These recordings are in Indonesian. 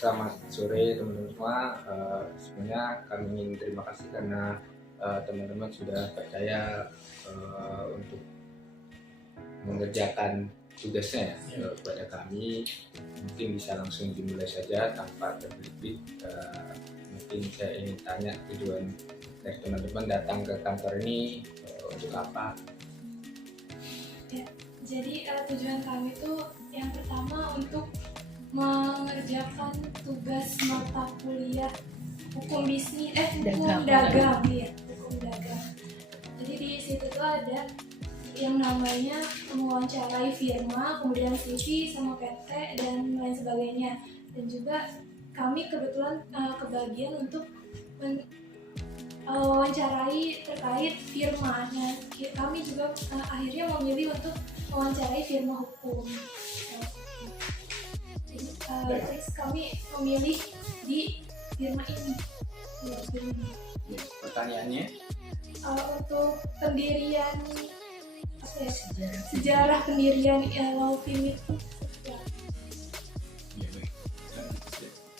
Selamat sore teman-teman semua. Sebenarnya kami ingin terima kasih karena teman-teman sudah percaya untuk mengerjakan tugasnya kepada kami. Mungkin bisa langsung dimulai saja tanpa terbelit. Mungkin saya ingin tanya tujuan dari teman-teman datang ke kantor ini untuk apa? Ya, jadi tujuan kami itu yang pertama untuk mengerjakan tugas mata kuliah hukum bisnis, hukum dagang, ya, hukum dagang. Jadi di situ tuh ada yang namanya mewawancarai firma, kemudian CV sama PT dan lain sebagainya. Dan juga kami kebetulan kebagian untuk wawancarai terkait firma. Nah, kami juga akhirnya memilih untuk mewawancarai firma hukum. Terus kami memilih di firma ini. Ya, firma ini. Pertanyaannya? Untuk pendirian sejarah pendirian Laufin itu.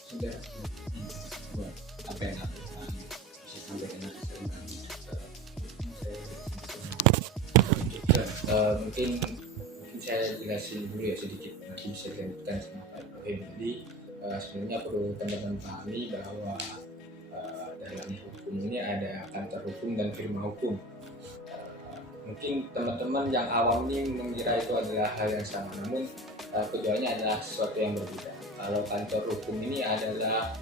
Sudah. Apa yang bisa sampaikan mungkin saya jelasin dulu ya sedikit, nanti bisa dilanjutkan sama Pak Ibrahim. Jadi sebenarnya perlu teman-teman pahami bahwa dalam hukum ini ada kantor hukum dan firma hukum. Mungkin teman-teman yang awam ini mengira itu adalah hal yang sama, namun keduanya adalah sesuatu yang berbeda. Kalau kantor hukum ini adalah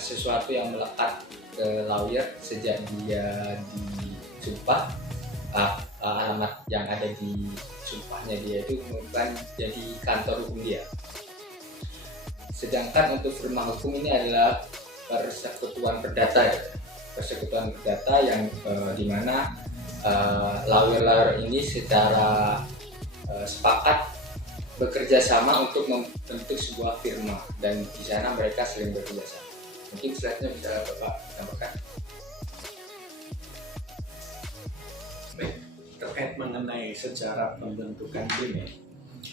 sesuatu yang melekat ke lawyer sejak dia disumpah. Alamat yang ada di sumpahnya dia itu bukan jadi kantor hukum dia. Sedangkan untuk firma hukum ini adalah persekutuan perdata, persekutuan perdata yang dimana lawyer-lawyer ini secara sepakat bekerja sama untuk membentuk sebuah firma, dan di sana mereka sering bekerja sama. Mungkin slide-nya bisa Bapak tambahkan. Terkait mengenai sejarah pembentukan BIM ya,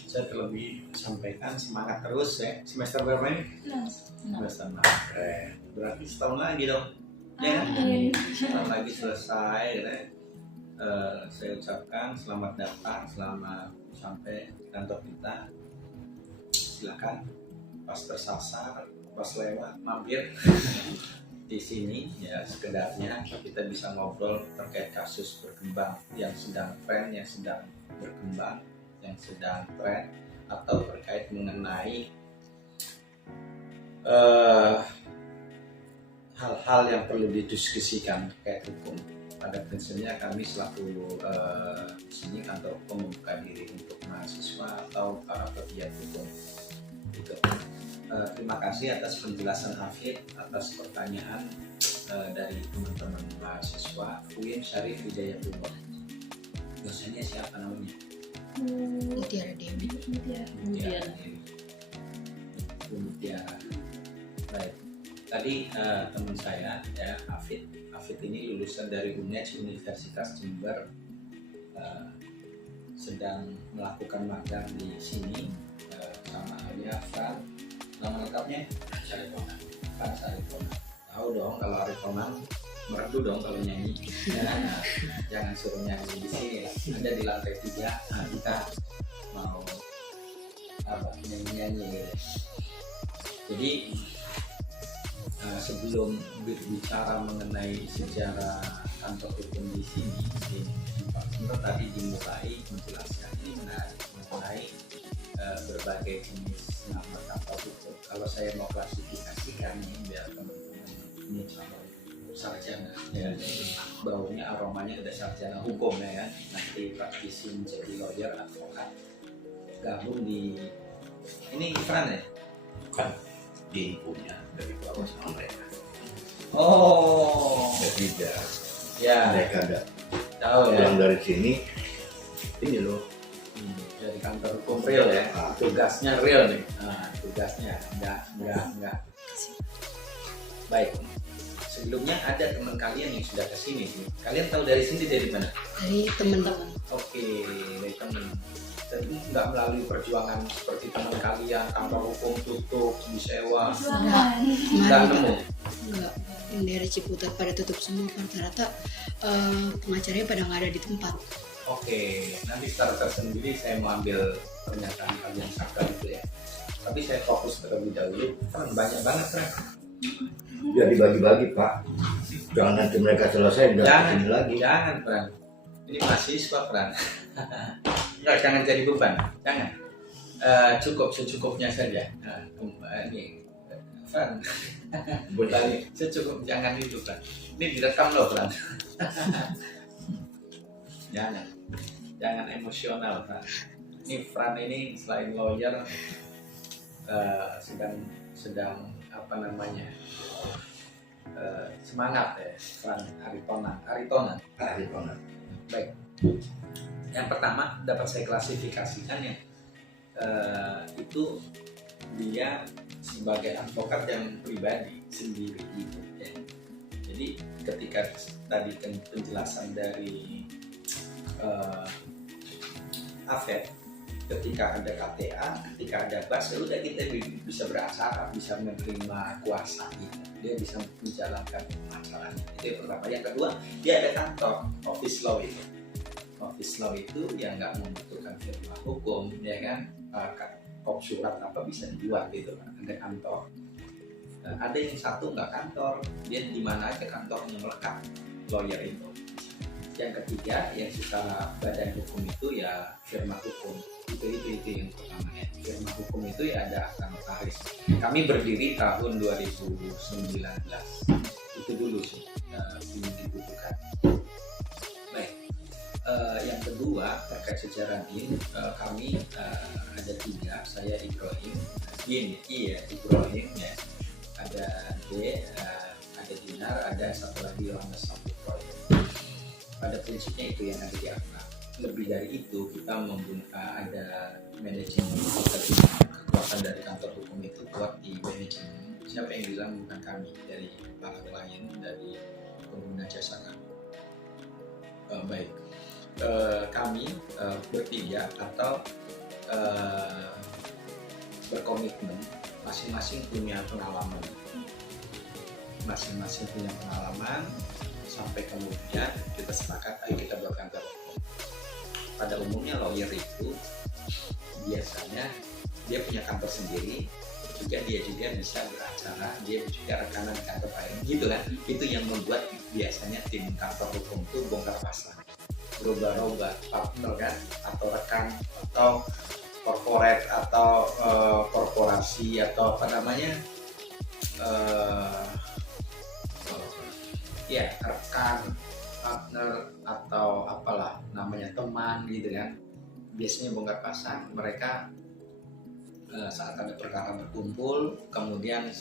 saya terlebih sampaikan semangat terus ya. Semester berapa ini? Semester 6. Berarti setahun lagi dong. Ya kan? Setahun lagi selesai ya. Saya ucapkan selamat datang, selamat sampai kantor kita. Silakan pas tersasar, pas lewat mampir di sini ya, sekedarnya kita bisa ngobrol terkait kasus berkembang yang sedang tren, yang sedang berkembang, yang sedang tren, atau terkait mengenai hal-hal yang perlu didiskusikan terkait hukum. Pada prinsipnya kami selaku di sini kantor hukum membuka diri untuk mahasiswa atau para pegiat hukum. Gitu. Terima kasih atas penjelasan Hafid, atas pertanyaan dari teman-teman mahasiswa UIN Syarif Hidayatullah. Dosennya siapa namanya? Mutiara Dewi. Mutiara. Baik. Tadi teman saya ya Hafid ini lulusan dari UNED Universitas Jember, sedang melakukan magang di sini sama ayah Fran. Nama lengkapnya Arifona. Tahu dong kalau Arifona, merdu dong kalau nyanyi. Nah, jangan suruh nyanyi di sini. Ada di lantai 3. Nah, kita mau apa nyanyi. Jadi sebelum berbicara mengenai sejarah kantor hukum di sini, Pak Sumber tadi dimulai menjelaskan ini menarik mengenai berbagai jenis nama kantor hukum. Kalau saya mau klasifikasikan ini biar teman-teman ini sama sarjana ya, baunya aromanya udah sarjana hukum ya kan, nanti praktisi menjadi lawyer, advokat, gabung di ini Fran ya? Bukan, di punya dari bawah sama mereka. Oh, Beda. ya Mereka ada tahu ya. yang dari sini ini loh. Dari kantor hukum real ya, tugasnya real nih. Nah, tugasnya enggak. Baik. Sebelumnya ada teman kalian yang sudah kesini sih. Kalian tahu dari sini dari mana? Dari teman-teman. Oke, dari teman. nggak melalui perjuangan seperti teman kalian, kantor hukum tutup, disewa, Perjuangan. nggak nemu. Enggak, yang daerah Ciputat pada tutup semua kan rata-rata pengacaranya pada nggak ada di tempat. Oke, nanti secara tersendiri saya mau ambil pernyataan kalian sakral itu ya. Tapi saya fokus terlebih dahulu, kan banyak banget kan. Biar dibagi-bagi Pak. Jangan nanti mereka selesai udah Jangan kesini lagi. Jangan Pran, ini mahasiswa Pran. Nggak, jangan jadi beban, jangan. Cukup secukupnya saja. Nah, ini Pran, Boleh. secukup, jangan itu Pran. Ini direkam loh Pran. jangan emosional Pran. Ini Pran ini selain lawyer sedang apa namanya semangat ya, Pran Aritona. Baik. Yang pertama dapat saya klasifikasikan ya, itu dia sebagai advokat yang pribadi sendiri gitu ya. Jadi ketika tadi penjelasan dari Afet, ketika ada KTA, ketika ada BAS, udah kita bisa beracara, bisa menerima kuasa gitu. Dia bisa menjalankan masalahnya. Itu yang pertama. Yang kedua, dia ada kantor, office law itu. Office law itu yang nggak membutuhkan firma hukum, ya kan? Kop surat apa bisa dibuat gitu kan, ada kantor. Ada yang satu nggak kantor, dia di mana aja kantornya melekat, lawyer itu. Yang ketiga, yang secara badan hukum itu ya firma hukum. Itu yang pertama ya. Firma hukum itu ya ada akta notaris. Kami berdiri tahun 2019. Itu dulu sih ini dibutuhkan. Baik. Yang kedua terkait sejarah DIN, kami ada 3. Saya Ibrahim, DIN, Ibrahim ya. Ada D, ada Dinar, ada satu lagi Yohanes Saputro. Pada prinsipnya itu yang ada di akta. Lebih dari itu kita ada manajemen, kekuatan dari kantor hukum itu kuat di manajemen. Siapa yang bilang bukan kami, dari para klien, dari pengguna jasa kami. Baik, kami bertiga atau berkomitmen masing-masing punya pengalaman, sampai kemudian kita sepakat ayo kita buat kantor hukum. Pada umumnya lawyer itu biasanya dia punya kantor sendiri, dia juga bisa beracara, dia juga rekanan di kantor lain gitu kan. Itu yang membuat biasanya tim kantor hukum itu bongkar pasang, berubah-ubah partner kan, atau rekan, atau corporate, atau korporasi, atau apa namanya ya rekan, partner, atau apalah namanya, teman gitu kan. Biasanya bongkar pasang mereka saat ada perkara berkumpul, kemudian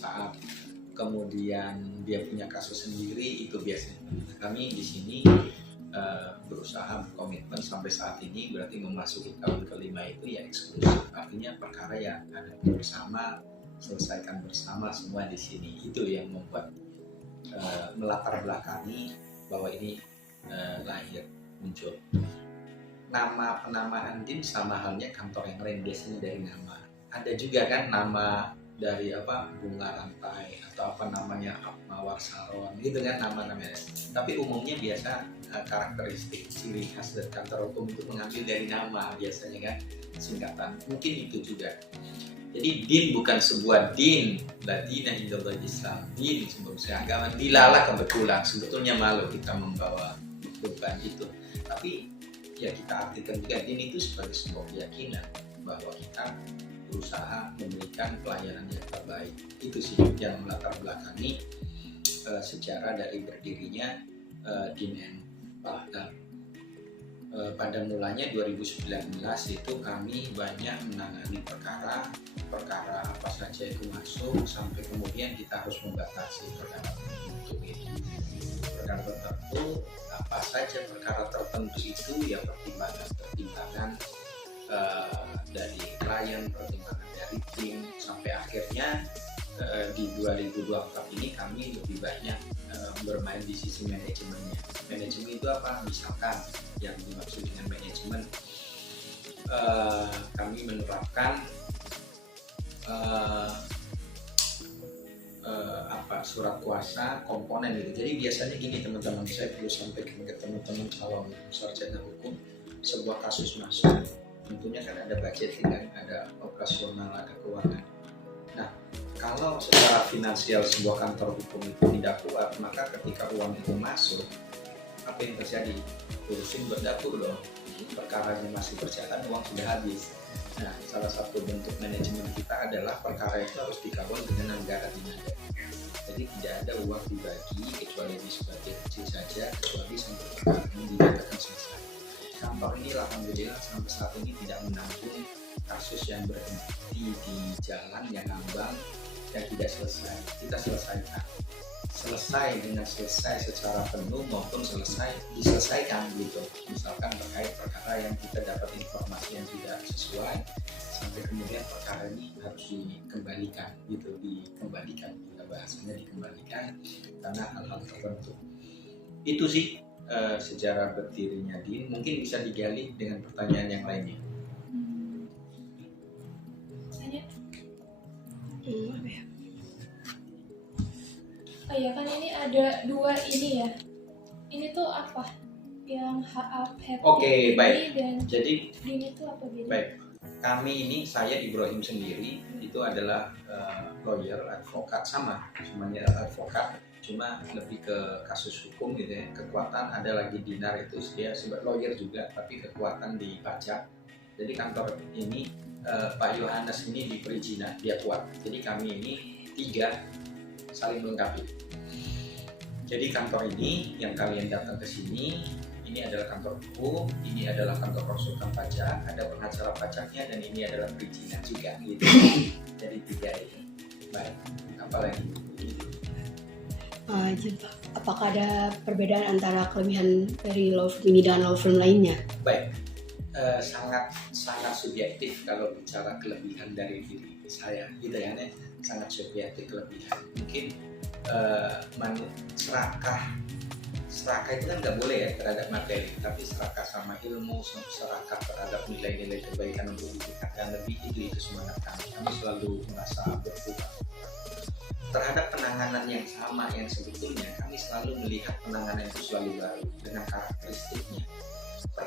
dia punya kasus sendiri, itu biasanya. Kami di sini berusaha berkomitmen sampai saat ini, berarti memasuki tahun kelima itu ya eksklusif. Artinya perkara yang ada bersama, selesaikan bersama semua di sini. Itu yang membuat melatar belakangi bahwa ini lahir, muncul. Nama penamaan DIN sama halnya kantor yang lain, biasanya dari nama. Ada juga kan nama dari bunga rantai atau apa namanya, mawar salon gitu kan, nama-namanya. Tapi umumnya biasa karakteristik ciri khas dari kantor hukum itu mengambil dari nama biasanya kan, singkatan. Mungkin itu juga. Jadi DIN bukan sebuah din, ladina indallah Islam, din sebuah agama, dilalah kebetulan. Sebetulnya malu kita membawa beban itu, tapi ya kita artikan juga DIN itu sebagai sebuah keyakinan bahwa kita berusaha memberikan pelayanan yang terbaik. Itu sih yang melatar belakangi sejarah dari berdirinya DIN and Partner. Pada mulanya 2019 itu kami banyak menangani perkara apa saja itu masuk, sampai kemudian kita harus membatasi perkara tertentu itu. Perkara tertentu, apa saja perkara tertentu itu ya pertimbangan dari klien, pertimbangan dari tim, sampai akhirnya di 2024 ini kami lebih banyak bermain di sisi manajemennya. Manajemen itu apa? Misalkan yang dimaksud dengan manajemen, kami kami menerapkan surat kuasa komponen gitu. Jadi biasanya gini teman-teman, saya perlu sampaikan ke teman-teman calon sarjana hukum, sebuah kasus masuk tentunya kan ada budgeting kan, ada operasional, ada keuangan. Nah, kalau secara finansial sebuah kantor hukum itu tidak kuat, maka ketika uang itu masuk, apa yang terjadi? Urusin buat dapur dong, perkaranya masih berjalan, uang sudah habis. Nah, salah satu bentuk manajemen kita adalah perkara itu harus dikawal dengan anggaran dinada. Jadi tidak ada uang dibagi kecuali di sebagian kecil saja, kecuali sampai perkara ini dinyatakan selesai. Kantor ini alhamdulillah sampai saat ini tidak menampung kasus yang berhenti di jalan yang ngambang dan tidak selesai. Kita selesaikan. Selesai dengan selesai secara penuh maupun diselesaikan gitu. Misalkan terkait perkara yang kita dapat informasi yang tidak sesuai, sampai kemudian perkara ini harus dikembalikan gitu, dikembalikan, kita bahasanya dikembalikan karena hal-hal tertentu. Itu sih sejarah berdirinya DIN. Mungkin bisa digali dengan pertanyaan yang lainnya. Tanya. Apa ya? Oh iya kan ini ada dua ini ya. Ini tuh apa? Yang Happy Oke, baik. dan Jadi ini tuh apa bedanya? baik, kami ini, saya Ibrahim sendiri itu adalah lawyer, advokat, semuanya advokat, cuma lebih ke kasus hukum gitu ya. Kekuatan ada lagi Dinar itu dia sebagai lawyer juga, tapi kekuatan di pajak. Jadi kantor ini Pak Yohanes ini di perizinan, dia kuat. Jadi kami ini 3 saling melengkapi. Jadi kantor ini yang kalian datang ke sini, ini adalah kantor hukum, ini adalah kantor konsultan pajak, ada pengacara pajaknya, dan ini adalah perizinan juga gitu. Jadi 3 ini. Baik, apalagi? Apakah ada perbedaan antara kelebihan dari law firm ini dengan law firm lainnya? Baik, sangat subjektif kalau bicara kelebihan dari diri saya gitu ya, sangat subjektif kelebihan. Mungkin serakah itu kan nggak boleh ya terhadap materi, tapi serakah sama ilmu, serakah terhadap nilai-nilai kebaikan untuk ditingkatkan lebih, itu semangat kami selalu merasa berkurang terhadap penanganan yang sama, yang sebetulnya kami selalu melihat penanganan itu selalu baru dengan karakteristiknya.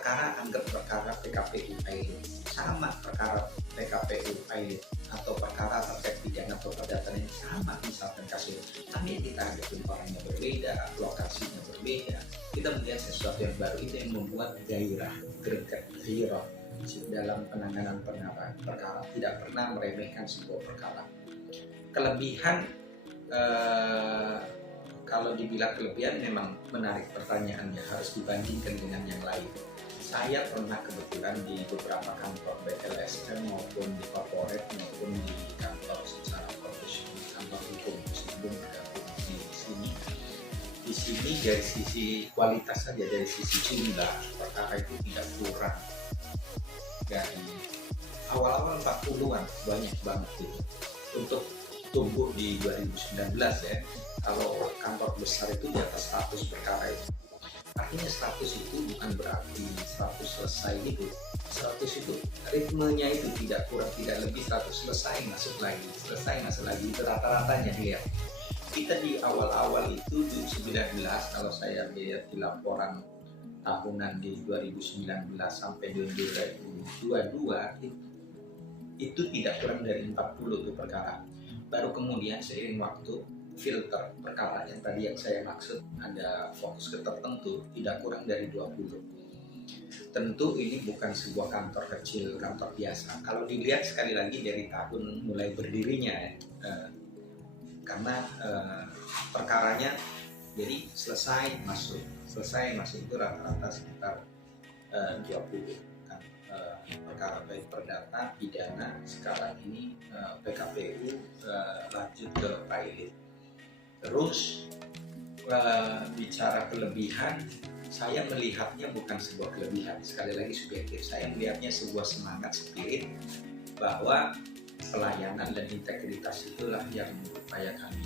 Anggap perkara PKPU pilot sama perkara PKPU pilot atau perkara terkait pidana perdata yang sama, misalkan kasus, tapi kita ada orangnya berbeda, lokasinya berbeda, kita melihat sesuatu yang baru, itu yang membuat gairah, greget, dalam penanganan perkara, tidak pernah meremehkan sebuah perkara. Kelebihan, kalau dibilang kelebihan memang menarik pertanyaannya, harus dibandingkan dengan yang lain. Saya pernah kebetulan di beberapa kantor baik LSM maupun di corporate maupun di kantor secara profesional, kantor hukum sebelum bergabung di sini. Di sini dari sisi kualitas saja, dari sisi jumlah perkara itu tidak kurang. Dari awal-awal 40-an banyak banget itu. Untuk tumbuh di 2019 ya, kalau kantor besar itu di atas 100 perkara itu. Artinya 100 itu bukan berarti 100 selesai gitu. 100 itu ritmenya itu tidak kurang tidak lebih 100 selesai masuk lagi itu rata-ratanya dia. Kita di awal-awal itu di 19, kalau saya lihat di laporan tahunan di 2019 sampai 2022 itu tidak kurang dari 40 itu perkara. Baru kemudian seiring waktu filter perkara yang tadi yang saya maksud, ada fokus ke tertentu, tidak kurang dari 20. Tentu ini bukan sebuah kantor kecil, kantor biasa. Kalau dilihat sekali lagi dari tahun mulai berdirinya ya, karena perkaranya jadi selesai masuk itu rata-rata sekitar 20 kan, perkara baik perdata, pidana, sekarang ini PKPU, lanjut ke pilot. Terus bicara kelebihan, saya melihatnya bukan sebuah kelebihan, sekali lagi subjektif. Saya melihatnya sebuah semangat spirit bahwa pelayanan dan integritas itulah yang berupaya kami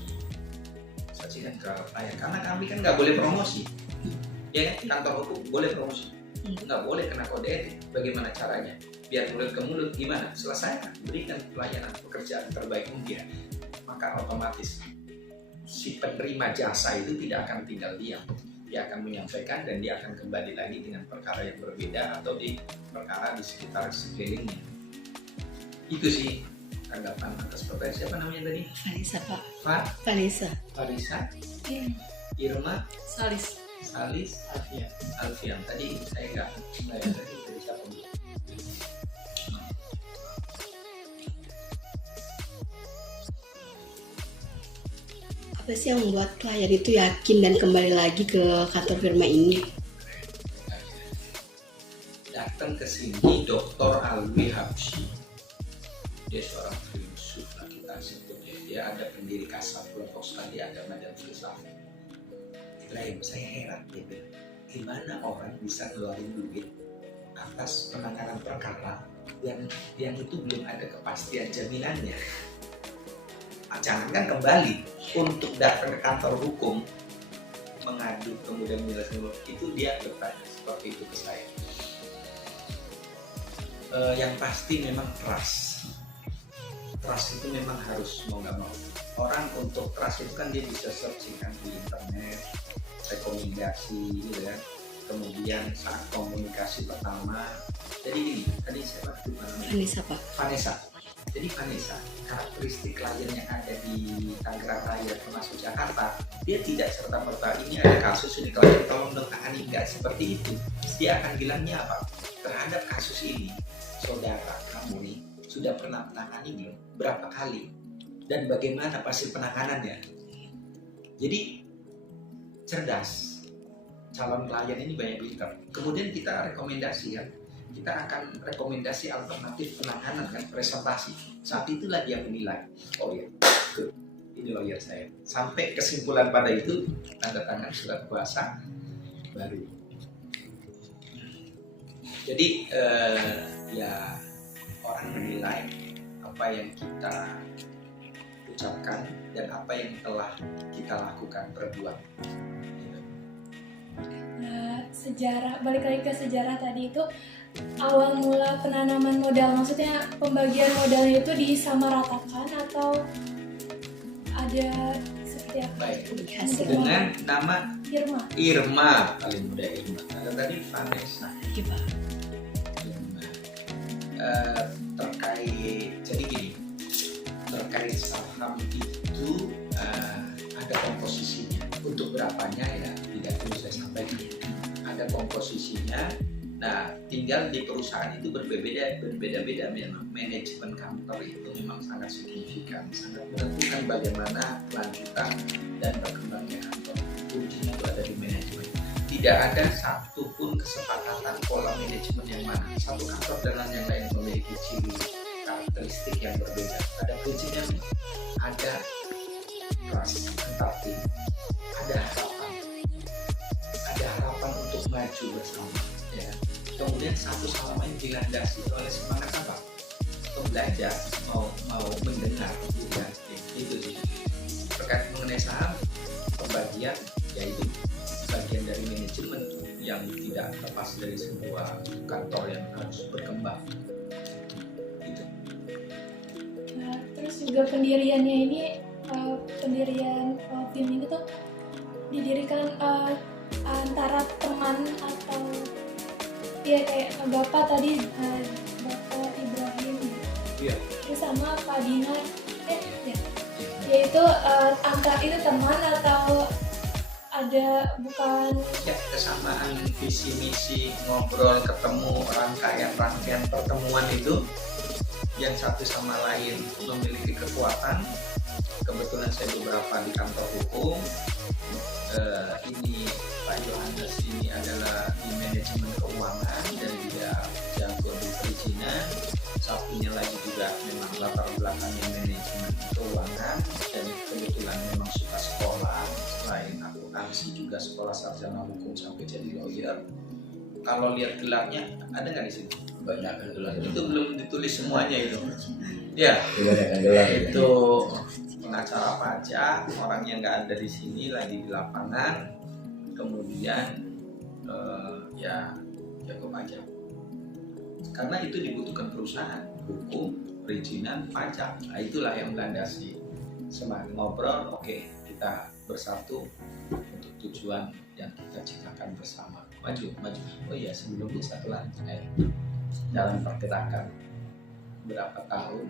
sajikan ke klien. Karena kami kan nggak boleh promosi, ya kan? Kantor hukum boleh promosi, nggak boleh kena kode etik. Bagaimana caranya? biar mulut ke mulut gimana? Selesai, berikan pelayanan pekerjaan terbaik mungkin, maka otomatis si penerima jasa itu tidak akan tinggal diam. Dia akan menyampaikan dan dia akan kembali lagi dengan perkara yang berbeda atau di perkara di sekitar sekelilingnya. Itu sih tanggapan atas pertanyaan. Siapa namanya tadi? Vanessa Pak. Farisa, Iya. Irma, Salis. Salis, Alfian. Tadi saya nggak tadi dari siapa? Apa sih yang membuat klien itu yakin dan kembali lagi ke kantor firma ini? Datang ke sini Dr. Alwi Habsyi. Dia seorang filsuf lah kita sebutnya. Dia ada pendiri Kasablanca Studi Agama dan Filsafat. Lain saya heran dia bilang, gimana orang bisa ngeluarin duit atas penanganan perkara yang itu belum ada kepastian jaminannya. Jangankan kembali untuk datang ke kantor hukum mengadu kemudian menjelaskan itu dia bertanya seperti itu ke saya. Yang pasti memang trust itu memang harus mau nggak mau. Orang untuk trust itu kan dia bisa searchingkan di internet, rekomendasi gitu kan, kemudian saat komunikasi pertama. Jadi gini, tadi saya waktu Vanessa Pak. Vanessa. Jadi Vanessa, karakteristik klien yang ada di Tangerang Raya termasuk Jakarta, dia tidak serta-merta ini ada kasus ini klien tolong dong tangani, nggak seperti itu. Dia akan bilangnya apa? Terhadap kasus ini, saudara kamu nih sudah pernah menangani belum? Berapa kali? Dan bagaimana hasil penanganannya? Jadi cerdas. Calon klien ini banyak pintar. Kemudian kita rekomendasikan. Kita akan rekomendasi alternatif penanganan kan, presentasi. Saat itulah dia menilai, oh ya, good. Ini lawyer saya. Sampai kesimpulan pada itu, tanda tangan surat kuasa baru. Jadi ya orang menilai apa yang kita ucapkan dan apa yang telah kita lakukan perbuat. Nah, sejarah, balik lagi ke sejarah tadi itu, awal mula penanaman modal, maksudnya pembagian modalnya itu disamaratakan atau ada seperti apa? Baik, Hasil. dengan nama Irma. paling mudah Irma. Ada tadi Vanessa. Iya Pak. Irma. Terkait, jadi gini, terkait saham itu ada komposisinya. Untuk berapanya ya tidak perlu saya sampaikan. Ada komposisinya. Nah, tinggal di perusahaan itu berbeda-beda memang. Manajemen kantor itu memang sangat signifikan, sangat menentukan bagaimana kelanjutan dan berkembangnya kantor. Kuncinya itu ada di manajemen. Tidak ada satupun kesepakatan pola manajemen yang mana. Satu kantor dengan yang lain memiliki ciri karakteristik yang berbeda. Ada prinsipnya, ada trust antar tim, ada harapan untuk maju bersama. Ya. Kemudian satu sama lain dilandasi oleh semangat apa? Untuk belajar, mau mendengar, ya. Itu sih. Terkait mengenai saham, pembagian, yaitu bagian dari manajemen yang tidak lepas dari sebuah kantor yang harus berkembang. Itu. Nah, terus juga pendiriannya ini, pendirian film ini tuh didirikan antara teman atau ya kayak Bapak tadi, Bapak Ibrahim, Iya. terus sama Pak Dinar, ya, yaitu antara itu teman atau ada bukan? Ya, kesamaan visi misi, ngobrol, ketemu, rangkaian pertemuan itu yang satu sama lain memiliki kekuatan. Kebetulan saya beberapa di kantor hukum. Ini Pak Yohanes ini adalah di manajemen keuangan dan dia jago di perizinan. Satunya lagi juga memang latar belakangnya manajemen keuangan dan kebetulan memang suka sekolah. Selain akuntansi juga sekolah sarjana hukum sampai jadi lawyer. Kalau lihat gelarnya ada nggak di sini? Banyak gelar. Itu belum ditulis semuanya itu. Ya. Banyak gelar. Itu pengacara pajak, orang yang nggak ada di sini lagi di lapangan, kemudian ya jago pajak. Karena itu dibutuhkan perusahaan, hukum, perizinan, pajak. Nah, itulah yang melandasi semangat ngobrol. Oke, kita bersatu untuk tujuan yang kita ciptakan bersama. Maju. Oh iya, sebelumnya satu lantai dalam pergerakan berapa tahun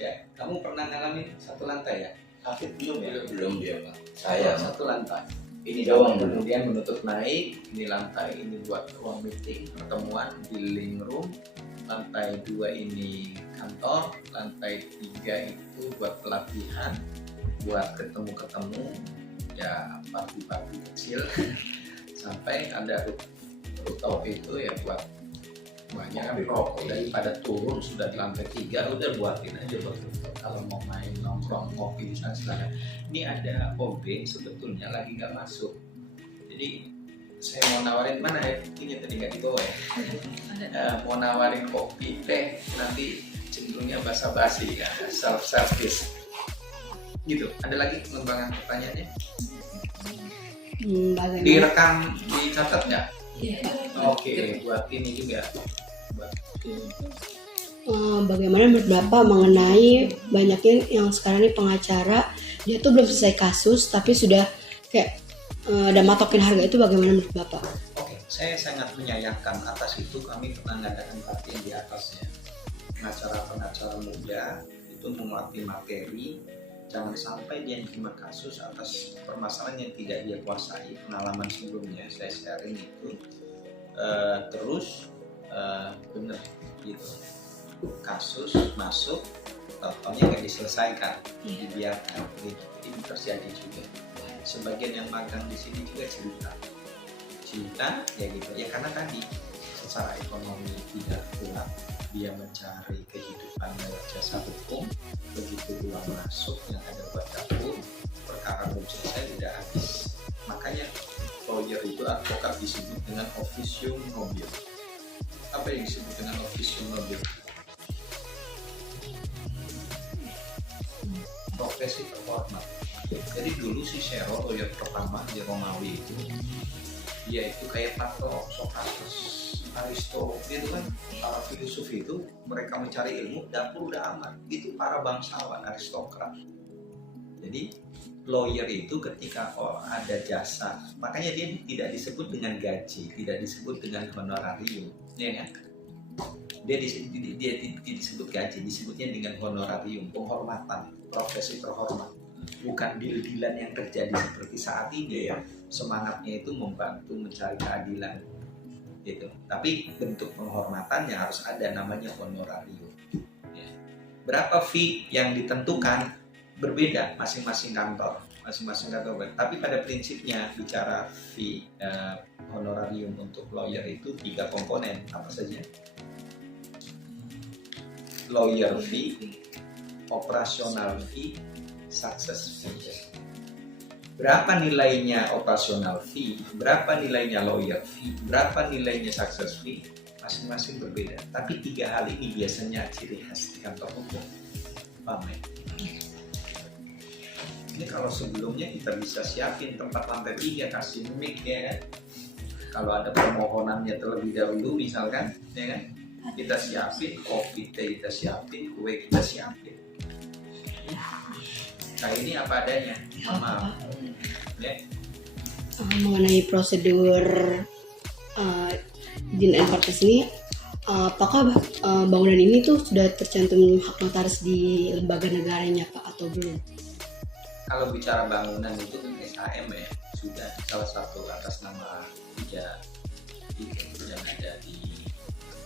ya, kamu pernah ngalamin satu lantai ya? Hafid belum ya? Belum dia Pak. Saya satu lantai. ini doang belum. Kemudian menutup naik, ini lantai ini buat ruang meeting, pertemuan, dealing room. Lantai 2 ini kantor, lantai 3 itu buat pelatihan, buat ketemu ya, party kecil. Sampai ada rooftop itu ya buat banyak rokok, daripada turun sudah di lantai 3 udah buatin aja buat rooftop. Kalau mau main nongkrong kopi di sana silakan. Ini ada OB sebetulnya lagi nggak masuk, jadi saya mau nawarin, mana ya ini tadi nggak dibawa ya. Mau nawarin kopi teh, nanti cenderungnya basa-basi ya, self service gitu. Ada lagi pengembangan pertanyaannya? Bagaimana? Direkam, dicatat nggak? Iya. Oke, buat ini juga. Bagaimana menurut Bapak mengenai banyaknya yang sekarang ini pengacara, dia tuh belum selesai kasus tapi sudah kayak ada matokin harga, itu bagaimana menurut Bapak? Oke, saya sangat menyayangkan atas itu. Kami pernah mengadakan pelatihan di atasnya. Pengacara muda itu menguasai materi, jangan sampai dia terima kasus atas permasalahan yang tidak dia kuasai. Pengalaman sebelumnya saya sharing itu benar gitu, kasus masuk totalnya nggak diselesaikan, dibiarkan gitu. Ini terjadi juga. Sebagian yang magang di sini juga cerita ya gitu ya, karena tadi secara ekonomi tidak kuat, dia mencari kehidupan lewat jasa hukum. Begitu uang masuk yang ada buat dapur, perkara belum selesai tidak habis. Makanya lawyer itu, advokat, disebut dengan officium nobis. Apa yang disebut dengan officium nobis? Profesi terhormat. Jadi dulu si Shero, lawyer pertama di Romawi itu, dia itu kayak Plato, Socrates, Aristo, gitu kan. Para filosof itu mereka mencari ilmu, dapur udah aman. Itu para bangsawan, aristokrat. Jadi lawyer itu ketika ada jasa, makanya dia tidak disebut dengan gaji, tidak disebut dengan honorarium, ya kan? Dia disebut gaji, disebutnya dengan honorarium, penghormatan, profesi terhormat. Bukan deal-dealan yang terjadi seperti saat ini ya. Semangatnya itu membantu mencari keadilan gitu. Tapi bentuk penghormatannya harus ada, namanya honorarium ya. Berapa fee yang ditentukan berbeda masing-masing kantor. Tapi pada prinsipnya bicara fee honorarium untuk lawyer itu 3 komponen. Apa saja? Lawyer fee, operasional fee, success fee. Berapa nilainya operasional fee, berapa nilainya lawyer fee, berapa nilainya success fee, masing-masing berbeda. Tapi 3 hal ini biasanya ciri khas di kantor hukum. Paham ya? Ini kalau sebelumnya kita bisa siapin tempat lantai 3, kasih mic ya kan. Kalau ada permohonannya terlebih dahulu misalkan, ya kan, kita siapin kopi teh, kita siapin kue, kita siapin. Nah ini apa adanya, maaf. Ya. Mengenai prosedur izin and purchase ini, apakah bangunan ini tuh sudah tercantum hak notaris di lembaga negaranya Pak atau belum? Kalau bicara bangunan itu kan SHM ya, sudah salah satu atas nama 3 yang ada di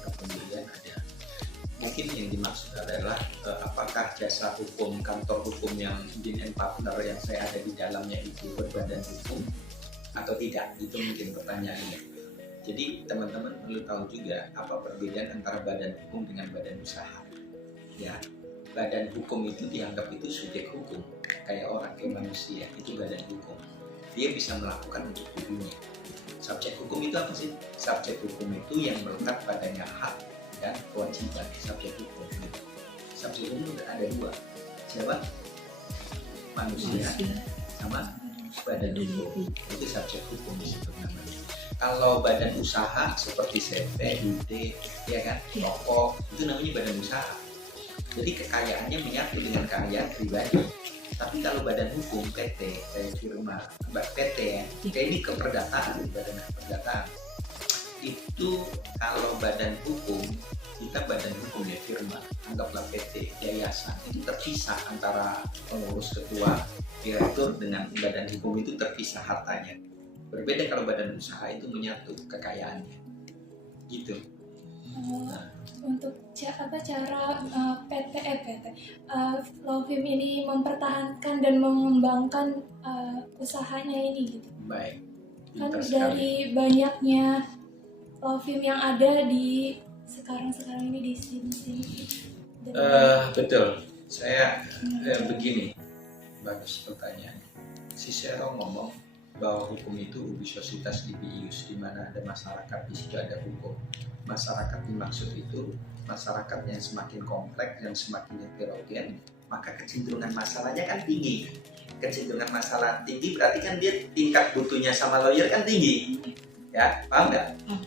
kepemilikan ada. Mungkin yang dimaksud adalah apakah jasa hukum, kantor hukum yang izin and partner yang saya ada di dalamnya itu berbadan hukum atau tidak, itu mungkin pertanyaannya. Jadi teman-teman perlu tahu juga apa perbedaan antara badan hukum dengan badan usaha. Ya, badan hukum itu dianggap itu subjek hukum, kayak orang, kayak manusia, itu badan hukum. Dia bisa melakukan untuk dirinya. Subjek hukum itu apa sih? Subjek hukum itu yang melekat padanya hak dan kewajiban. Subjek hukum. Subjek hukum ada 2. Siapa? Manusia sama badan hukum. Itu subjek hukum disebut namanya. Kalau badan usaha seperti CV, UD, ya kan, toko, itu namanya badan usaha. Jadi kekayaannya menyatu dengan kekayaan pribadi. Tapi kalau badan hukum PT, kayak firma PT ya, kayak ini keperdataan, badan keperdataan. Itu kalau badan hukum, kita badan hukum ya firma, anggaplah PT, yayasan, itu terpisah antara pengurus ketua, direktur dengan badan hukum itu terpisah hartanya. Berbeda kalau badan usaha itu menyatu kekayaannya, gitu. Untuk cara Lovim ini mempertahankan dan mengembangkan usahanya ini gitu. Baik. Kan Pintar dari banyaknya Lovim yang ada di sekarang ini di sini. Betul. Saya begini, bagus pertanyaan. Cicero ngomong bahwa hukum itu ubisositas libius, di mana ada masyarakat di situ ada hukum. Masyarakat dimaksud itu masyarakat yang semakin kompleks, yang semakin heterogen, maka kecenderungan masalahnya kan tinggi. Kecenderungan masalah tinggi berarti kan dia tingkat butuhnya sama lawyer kan tinggi. Ya, paham nggak?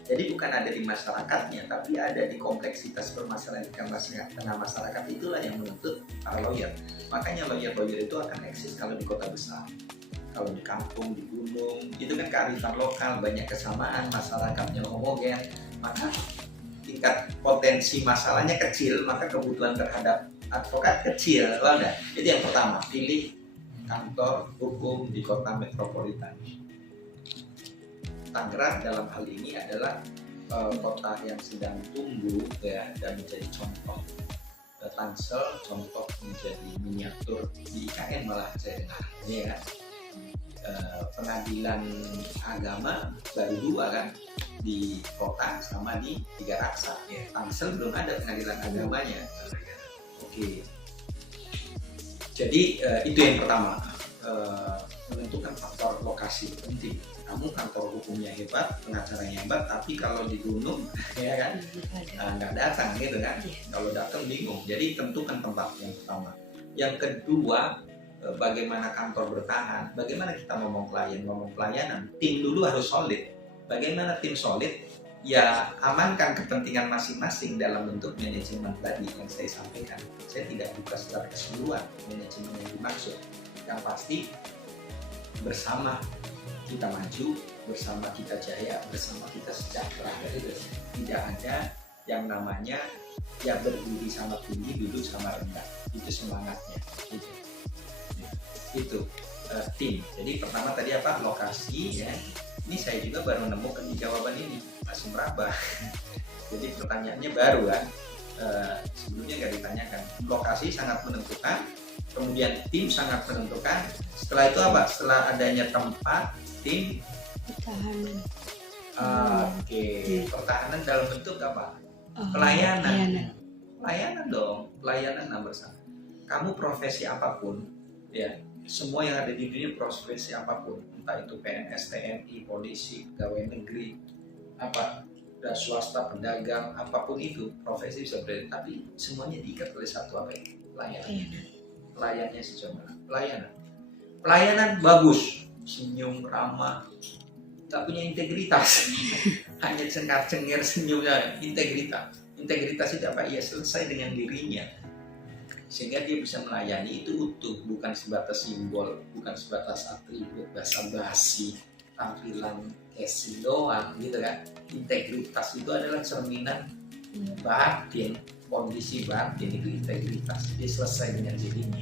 Jadi bukan ada di masyarakatnya, tapi ada di kompleksitas permasalahan di tengah masyarakat, itulah yang menuntut para lawyer. Makanya lawyer-lawyer itu akan eksis kalau di kota besar. Kalau di kampung, di gunung, itu kan kearifan lokal, banyak kesamaan, masyarakatnya homogen, maka tingkat potensi masalahnya kecil, maka kebutuhan terhadap advokat kecil. Jadi yang pertama, pilih kantor hukum di kota metropolitan. Tangerang dalam hal ini adalah kota yang sedang tumbuh ya, dan menjadi contoh. Tangsel contoh menjadi miniatur di IKN malah saya dengar, ya. Pengadilan agama baru 2 kan di kota sama di Tiga Raksa. Ya, Tangsel belum ada pengadilan agamanya. Oke. Jadi itu yang pertama, menentukan faktor lokasi penting. Kamu kantor hukumnya hebat, pengacaranya hebat, tapi kalau di gunung ya kan nggak datang gitu kan. Kalau datang bingung. Jadi tentukan tempat yang pertama. Yang kedua, bagaimana kantor bertahan, bagaimana kita ngomong pelayanan, tim dulu harus solid. Bagaimana tim solid? Ya amankan kepentingan masing-masing dalam bentuk manajemen tadi yang saya sampaikan. Saya tidak buka secara keseluruhan manajemen yang dimaksud. Yang pasti bersama kita maju, bersama kita jaya, bersama kita sejahtera. Tidak ada yang namanya ya berdiri sama tinggi, duduk sama rendah. Itu semangatnya. Itu tim. Jadi pertama tadi apa? Lokasi ya. Ini saya juga baru nemukan di jawaban ini, masih meraba. Jadi pertanyaannya baru kan. Sebelumnya nggak ditanyakan. Lokasi sangat menentukan, kemudian tim sangat menentukan. Setelah itu apa? Setelah adanya tempat, tim, Pertahanan. Oke. Pertahanan dalam bentuk apa? Pelayanan. Pelayanan dong. Pelayanan nomor 1. Kamu profesi apapun, ya. Semua yang ada di dunia profesi apapun, entah itu PNS, TNI, polisi, pegawai negeri, apa, dan swasta, pedagang, apapun itu profesi bisa berbeda, tapi semuanya diikat oleh satu apa ini? Pelayanan. Pelayannya sejauh mana? Pelayanan bagus, senyum, ramah, tak punya integritas, hanya cengar-cengir senyumnya. Integritas itu apa? Ya selesai dengan dirinya. Sehingga dia bisa melayani itu utuh, bukan sebatas simbol, bukan sebatas atribut, basa-basi, tampilan casing doang gitu kan. Integritas itu adalah cerminan batin, kondisi batin itu integritas. Dia selesai dengan dirinya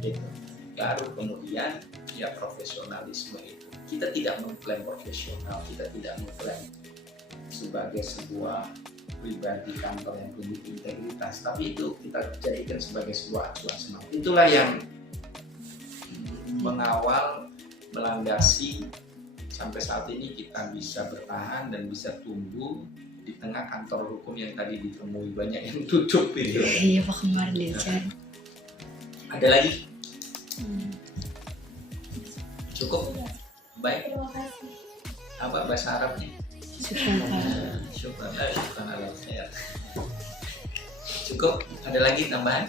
gitu. Baru kemudian ya profesionalisme itu. Kita tidak mengklaim profesional, kita tidak mengklaim sebagai sebuah pribadi kantor yang punya integritas, tapi itu kita jadikan sebagai sebuah acuan semangat. Itulah yang mengawal, melandasi sampai saat ini kita bisa bertahan dan bisa tumbuh di tengah kantor hukum yang tadi ditemui banyak yang tutup itu. Iya Pak, kemarin Dian. Ada lagi? Cukup? Baik. Terima kasih. Apa bahasa Arabnya? Syukran. Syukran Allah. Cukup? Ada lagi tambahan?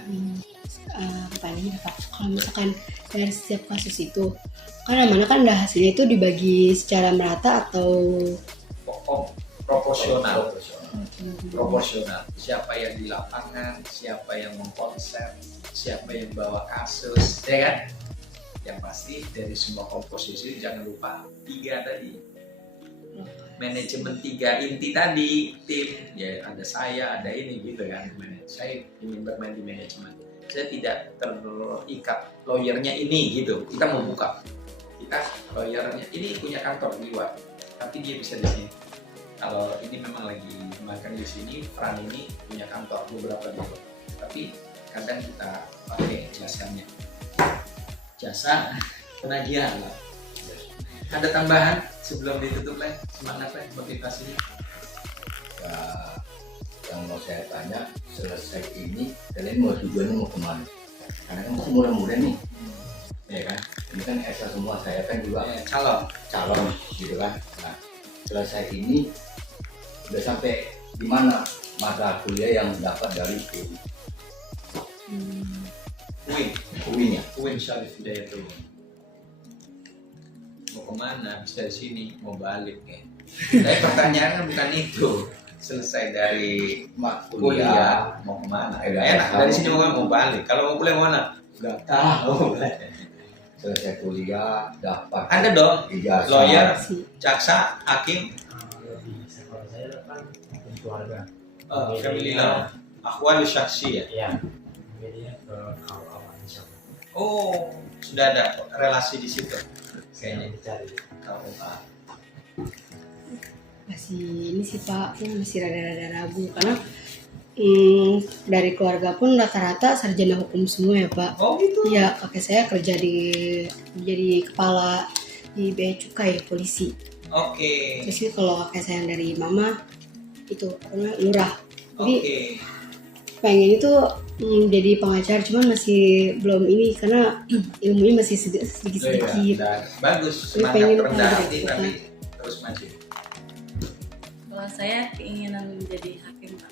Pertanyaannya Pak, kalau misalkan dari setiap kasus itu kan namanya kan udah hasilnya itu dibagi secara merata atau Proporsional. Proporsional. Siapa yang di lapangan, siapa yang mengkonsep, siapa yang bawa kasus, ya kan? Yang pasti dari semua komposisi jangan lupa 3 tadi. Manajemen 3 inti tadi, tim, ya ada saya, ada ini gitu kan. Saya ingin bermain di manajemen. Saya tidak terikat lawyernya ini gitu. Kita mau buka, kita lawyernya ini punya kantor di luar, tapi dia bisa di sini. Kalau ini memang lagi makan di sini, Fran ini punya kantor beberapa dulu. Tapi kadang kita pakai jasanya, jasa penagihan lah. Ada tambahan sebelum ditutup lah, semangat lah motivasinya. Ya, yang mau saya tanya, selesai ini kalian mau tujuannya mau kemana? Karena kan masih muda-muda nih, ya kan? Ini kan ESA semua, saya kan juga calon gitu kan. Nah, selesai ini udah sampai di mana mata kuliah yang dapat dari UI? UI-nya. UIN Syarif Hidayatullah. Mau kemana? Habis dari sini mau balik ya. Tapi pertanyaannya bukan itu. Selesai dari kuliah mau kemana? Enak dari sini mau balik. Kalau mau kuliah mau mana? Gak tahu. Selesai kuliah dapat. Ada dong. ijazah. Lawyer, jaksa, hakim. Kalau saya kan keluarga. Family law. Akhwal syaksi ya. Iya. Jadi ke awal insya Allah. Oh, sudah ada relasi di situ. Saya Kayaknya dicari. kalau masih ini sih Pak, aku masih rada-rada ragu karena dari keluarga pun rata-rata sarjana hukum semua ya Pak. oh gitu. Iya, kakek saya kerja jadi kepala di bea cukai polisi. Oke. Terus kalau kakek saya yang dari mama itu karena lurah. Jadi Oke. pengen itu jadi pengacara, cuman masih belum ini karena ilmunya masih sedikit-sedikit. Dan bagus, Tapi semangat pengen rendah pengen hati gitu, tapi terus maju. Kalau saya keinginan menjadi hakim Pak.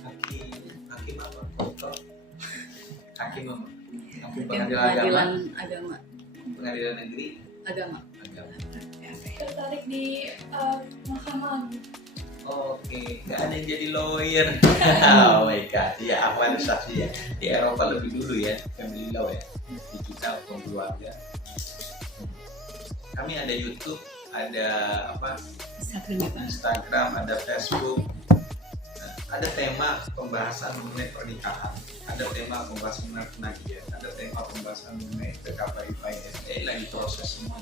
Hakim apa? Hakim apa? Hakim Hakim pengadilan agama, pengadilan agama. pengadilan negeri, Agama. agama. Tertarik di Mahkamah Agung. Oke, nggak ada yang jadi lawyer. Oh my god, ya apa harus saksi ya? Di Eropa lebih dulu ya, family law ya. Di kita hukum keluarga. Kami ada YouTube, ada apa? Instagram, ada Facebook. Nah, ada tema pembahasan mengenai pernikahan, ada tema pembahasan mengenai penagihan, ada tema pembahasan mengenai PKPI-PIS. Lagi proses semua.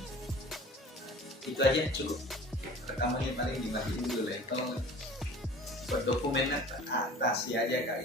Itu aja cukup. Rekamannya paling dimatiin dulu lah. Kalau buat dokumennya atas aja kali.